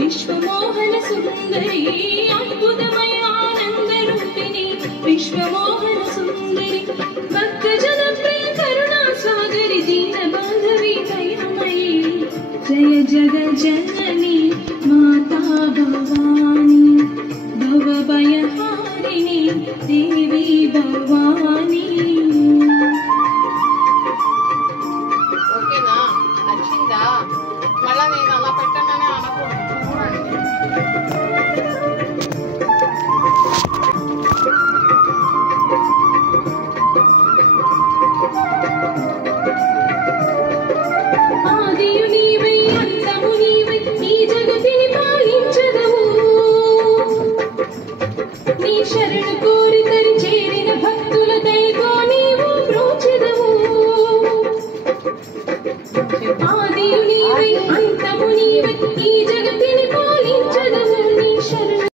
విశ్వమోహన సుందరి అద్భుతమయ ఆనంద రూపిణి విశ్వమోహన సుందరి భక్త జన ప్రియ కరుణా సాగరి దీన బాంధవి దయామయి జయ జగ జనని మాతా భవాని భవభయహారిణి దేవి భవాని. ఓకేనా? నచ్చిందా? మళ్ళా నేను అలా పెట్టానని అనకూడదు. ఆదియు నీవై అంతము నీవై ఈ జగతిని పాలించదవు నీ శరణు కోరి తరి చేరిన భక్తుల దయతో నీవు బ్రోచెదవు. ఆదియు నీవై అంతము నీవై ఈ జగతి